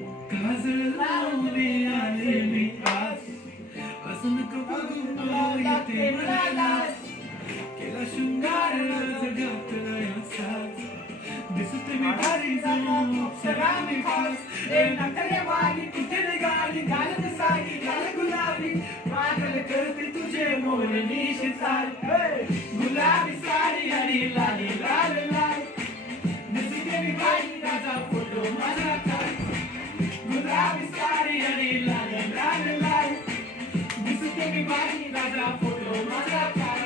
काजळ लावले आले मी आज, असं नको बघू येते मला लाज. केला शृंगार जगात असाच, दिसते मी भारी जणू अप्सरा मी खास. ए नखरे वाली तुझे निघाली घालत साडी लाल गुलाबी, पागल करते तुझे मोरनीशी चाल. गुलाबी साडी आणि लाली लाल लाल, दिसते मी भारी राजा फोटो माझा काढ. गुलाबी साडी आणि लाल लाल लाल, दिसते मी भारी राजा फोटो माझा काढ.